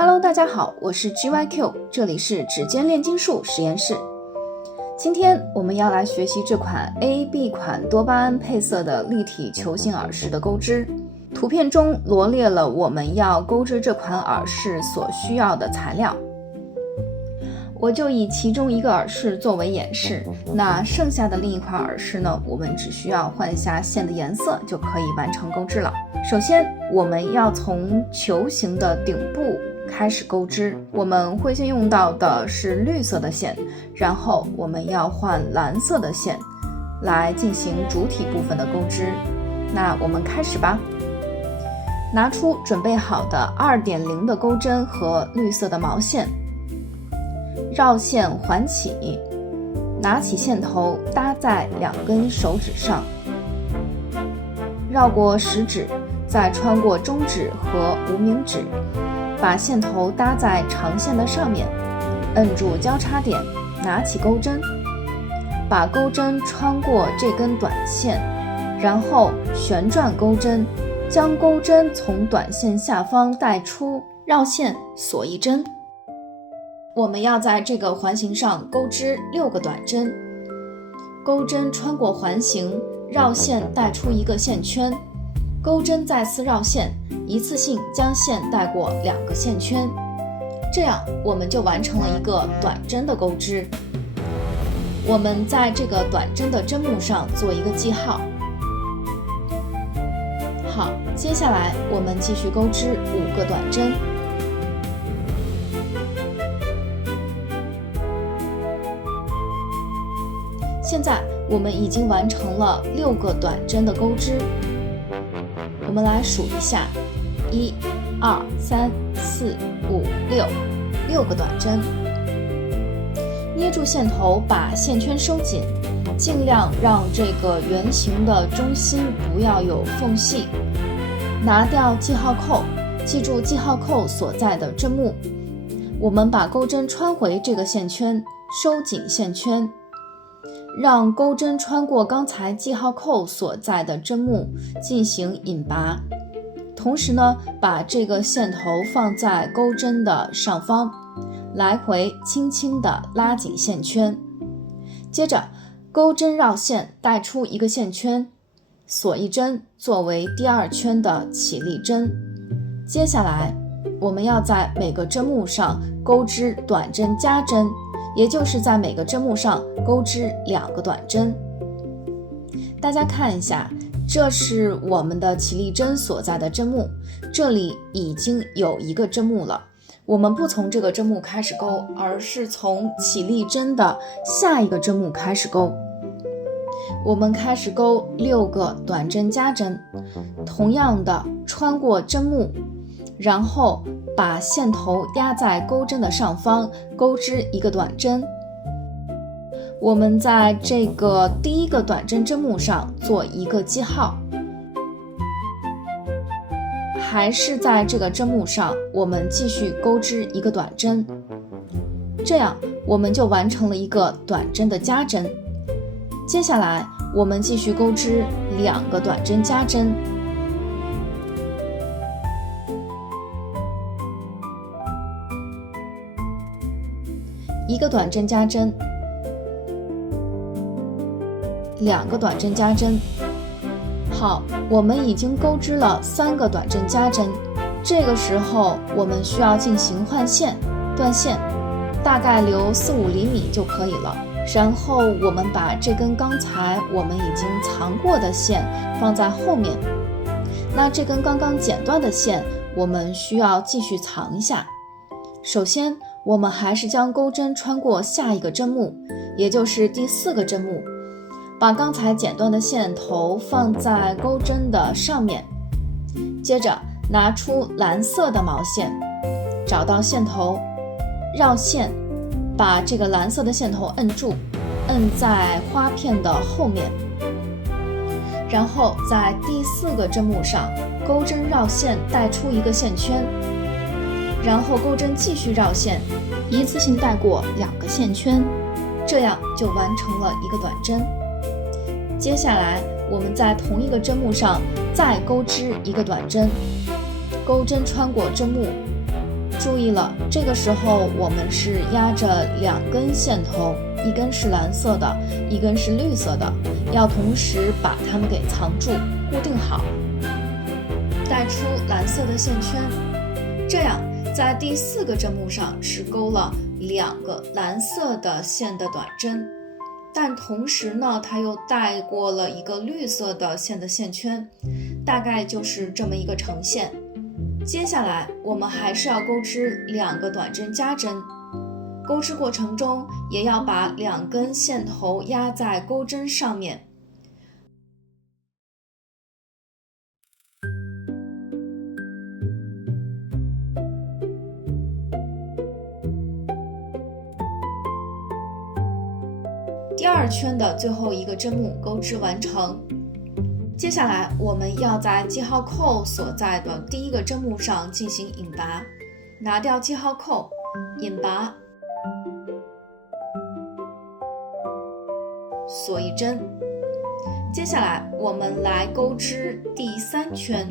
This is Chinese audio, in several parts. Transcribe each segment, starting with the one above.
Hello， 大家好，我是 GYQ， 这里是指尖炼金术实验室。今天我们要来学习这款 AAB 款多巴胺配色的立体球形耳饰的钩织。图片中罗列了我们要钩织这款耳饰所需要的材料。我就以其中一个耳饰作为演示，那剩下的另一款耳饰呢，我们只需要换一下线的颜色就可以完成钩织了。首先我们要从球形的顶部开始钩织，我们会先用到的是绿色的线，然后我们要换蓝色的线来进行主体部分的钩织。那我们开始吧。拿出准备好的 2.0 的钩针和绿色的毛线，绕线环起，拿起线头搭在2根手指上，绕过食指，再穿过中指和无名指，把线头搭在长线的上面，摁住交叉点，拿起钩针，把钩针穿过这根短线，然后旋转钩针，将钩针从短线下方带出，绕线锁一针。我们要在这个环形上钩织6个短针，钩针穿过环形，绕线带出一个线圈，钩针再次绕线，一次性将线带过2个线圈，这样我们就完成了一个短针的钩织。我们在这个短针的针目上做一个记号。好，接下来我们继续钩织5个短针。现在我们已经完成了6个短针的钩织。我们来数一下，1、2、3、4、5、6，6个短针。捏住线头，把线圈收紧，尽量让这个圆形的中心不要有缝隙。拿掉记号扣，记住记号扣所在的针目。我们把钩针穿回这个线圈，收紧线圈，让钩针穿过刚才记号扣所在的针目进行引拔。同时呢，把这个线头放在钩针的上方，来回轻轻地拉紧线圈。接着钩针绕线带出一个线圈，锁一针作为第2圈的起立针。接下来我们要在每个针目上钩织短针加针，也就是在每个针目上钩织2个短针。大家看一下，这是我们的起立针所在的针目，这里已经有一个针目了。我们不从这个针目开始钩，而是从起立针的下一个针目开始钩。我们开始钩6个短针加针，同样的穿过针目，然后把线头压在钩针的上方，钩织1个短针。我们在这个第1个短针针目上做一个记号，还是在这个针目上，我们继续钩织1个短针，这样我们就完成了一个短针的加针。接下来我们继续钩织2个短针加针，一个短针加针，2个短针加针。好，我们已经钩织了3个短针加针，这个时候我们需要进行换线、断线，大概留4-5厘米就可以了。然后我们把这根刚才我们已经藏过的线放在后面，那这根刚刚剪断的线我们需要继续藏一下。首先我们还是将钩针穿过下一个针目，也就是第4个针目，把刚才剪断的线头放在钩针的上面，接着拿出蓝色的毛线，找到线头，绕线，把这个蓝色的线头摁住，摁在花片的后面，然后在第4个针目上钩针绕线带出一个线圈，然后钩针继续绕线，一次性带过2个线圈，这样就完成了一个短针。接下来我们在同一个针目上再钩织1个短针，钩针穿过针目，注注意了，这个时候我们是压着2根线头，一根是蓝色的，一根是绿色的，要同时把它们给藏住，固定好，带出蓝色的线圈。这样在第4个针目上是勾了2个蓝色的线的短针，但同时呢，它又带过了一个绿色的线的线圈，大概就是这么一个呈现。接下来我们还是要钩织2个短针加针，钩织过程中也要把2根线头压在钩针上面。第2圈的最后一个针目钩织完成。接下来我们要在记号扣所在的第1个针目上进行引拔，拿掉记号扣，引拔，锁一针。接下来我们来钩织第3圈。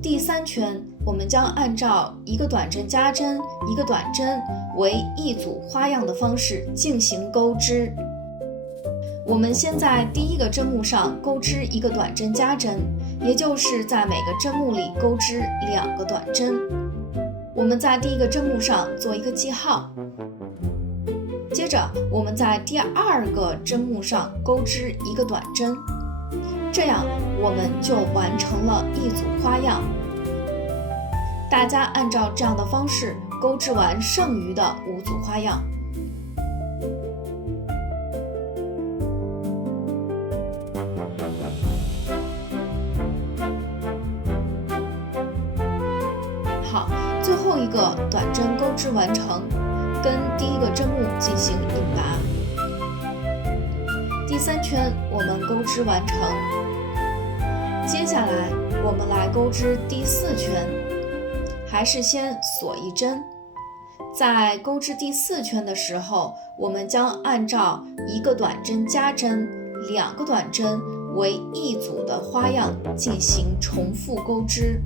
第3圈我们将按照1个短针加针1个短针为一组花样的方式进行钩织。我们先在第1个针目上钩织1个短针加针，也就是在每个针目里钩织2个短针。我们在第1个针目上做一个记号，接着我们在第2个针目上钩织1个短针，这样我们就完成了一组花样。大家按照这样的方式钩织完剩余的5组花样。好，最后一个短针钩织完成，跟第1个针目进行引拔。第3圈我们钩织完成，接下来我们来钩织第4圈，还是先锁一针。在钩织第4圈的时候，我们将按照1个短针加针2个短针为一组的花样进行重复钩织。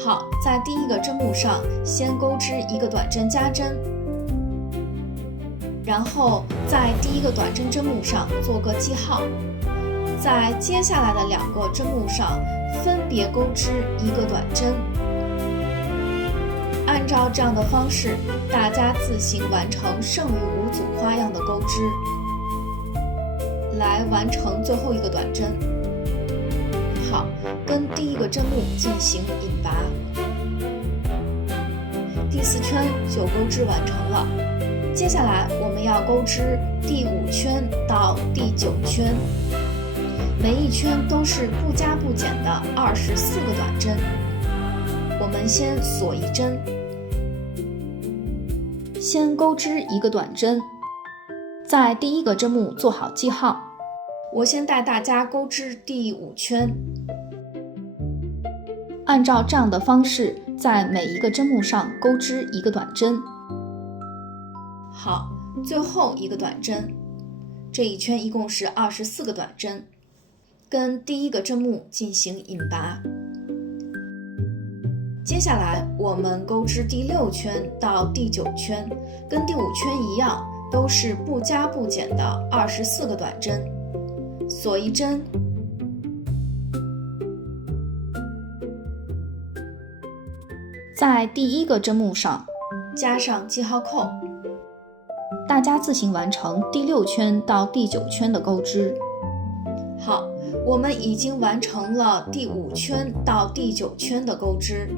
好，在第1个针目上先钩织1个短针加针，然后在第1个短针针目上做个记号，在接下来的2个针目上分别钩织1个短针。按照这样的方式，大家自行完成剩余5组花样的钩织，来完成最后一个短针。好，跟第1个针目进行引拔。第4圈就钩织完成了。接下来我们要钩织第5圈到第9圈，每一圈都是不加不减的24个短针。我们先锁一针，先钩织1个短针，在第1个针目做好记号。我先带大家钩织第5圈，按照这样的方式在每一个针目上钩织1个短针。好，最后一个短针，这一圈一共是24个短针，跟第1个针目进行引拔。接下来我们钩织第6圈到第9圈，跟第5圈一样，都是不加不减的24个短针，锁一针，在第1个针目上加上记号扣。大家自行完成第6圈到第9圈的钩织。好，我们已经完成了第5圈到第9圈的钩织。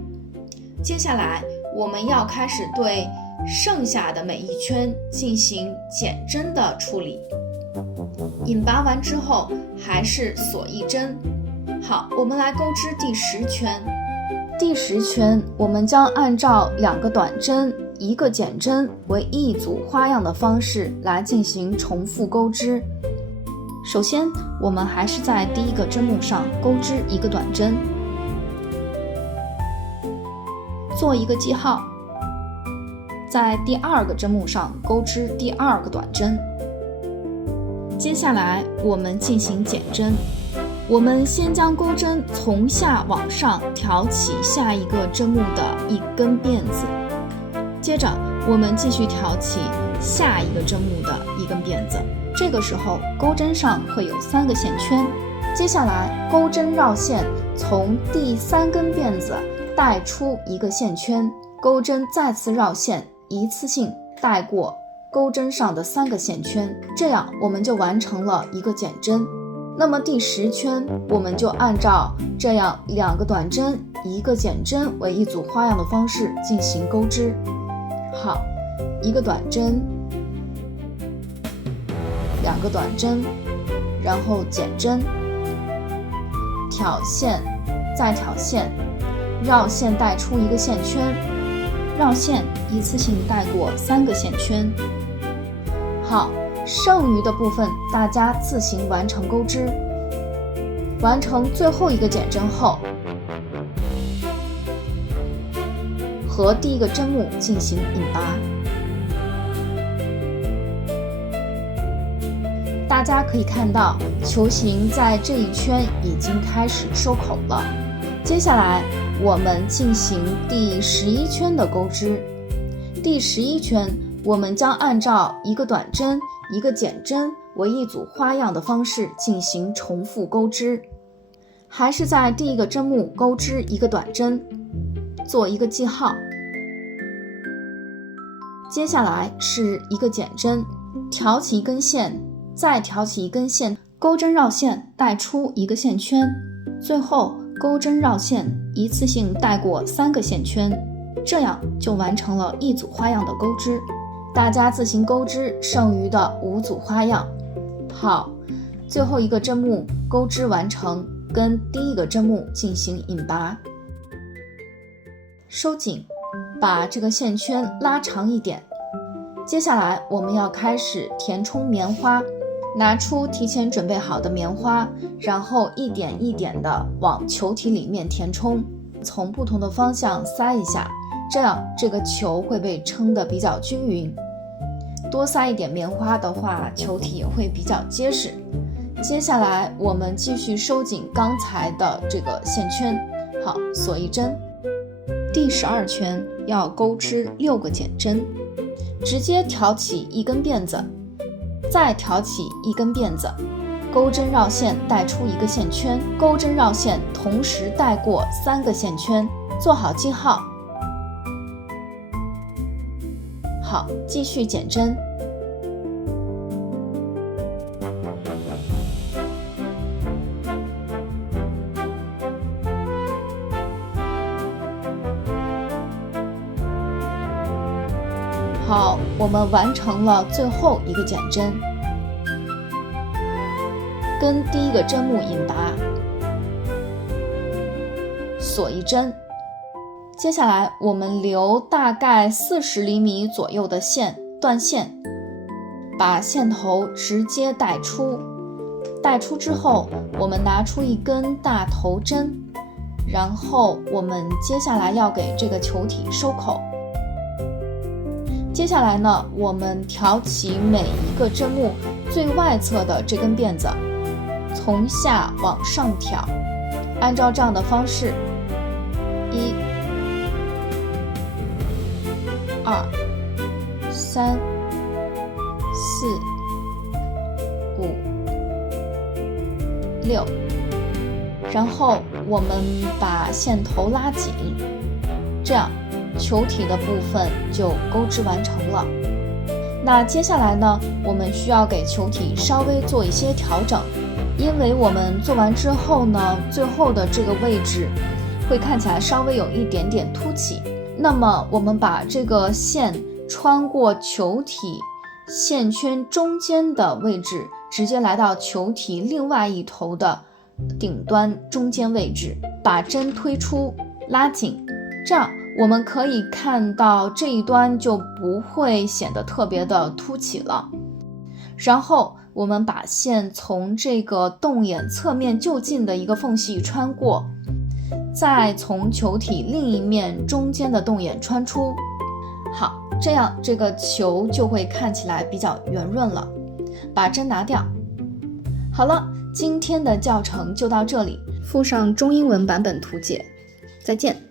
接下来我们要开始对剩下的每一圈进行减针的处理。引拔完之后还是锁一针。好，我们来钩织第10圈。第10圈我们将按照2个短针1个减针为一组花样的方式来进行重复钩织。首先我们还是在第1个针目上钩织1个短针，做一个记号，在第2个针目上钩织第2个短针。接下来我们进行减针，我们先将钩针从下往上挑起下一个针目的一根辫子，接着我们继续挑起下一个针目的一根辫子，这个时候钩针上会有3个线圈。接下来钩针绕线，从第3根辫子带出一个线圈，钩针再次绕线，一次性带过钩针上的3个线圈，这样我们就完成了一个减针。那么第10圈我们就按照这样2个短针1个减针为一组花样的方式进行钩织。好，1个短针2个短针，然后减针，挑线再挑线，绕线带出一个线圈，绕线一次性带过3个线圈。好，剩余的部分大家自行完成钩织。完成最后一个减针后，和第1个针目进行引拔。大家可以看到，球形在这一圈已经开始收口了。接下来我们进行第11圈的钩织。第11圈我们将按照1个短针1个减针为一组花样的方式进行重复钩织，还是在第1个针目钩织1个短针，做一个记号。接下来是1个减针，挑起一根线，再挑起一根线，钩针绕线带出1个线圈，最后钩针绕线一次性带过3个线圈，这样就完成了一组花样的钩织。大家自行钩织剩余的5组花样。好，最后一个针目钩织完成，跟第1个针目进行引拔，收紧，把这个线圈拉长一点。接下来我们要开始填充棉花，拿出提前准备好的棉花，然后一点一点的往球体里面填充，从不同的方向塞一下，这样这个球会被撑得比较均匀。多塞一点棉花的话，球体也会比较结实。接下来我们继续收紧刚才的这个线圈，好，锁一针。第12圈要钩织6个减针，直接挑起1根辫子，再挑起1根辫子，钩针绕线带出1个线圈，钩针绕线同时带过3个线圈，做好记号。好，继续减针。好，我们完成了最后一个减针，跟第1个针目引拔，锁一针。接下来我们留大概40厘米左右的线，断线，把线头直接带出。带出之后，我们拿出一根大头针，然后我们接下来要给这个球体收口。接下来呢，我们挑起每一个针目最外侧的这根辫子，从下往上挑，按照这样的方式，1、2、3、4、5、6，然后我们把线头拉紧，这样球体的部分就钩织完成了。那接下来呢，我们需要给球体稍微做一些调整，因为我们做完之后呢，最后的这个位置会看起来稍微有一点点凸起。那么我们把这个线穿过球体线圈中间的位置，直接来到球体另外一头的顶端中间位置，把针推出拉紧，这样我们可以看到这一端就不会显得特别的凸起了。然后我们把线从这个洞眼侧面就近的一个缝隙穿过，再从球体另一面中间的洞眼穿出。好，这样这个球就会看起来比较圆润了。把针拿掉。好了，今天的教程就到这里，附上中英文版本图解。再见。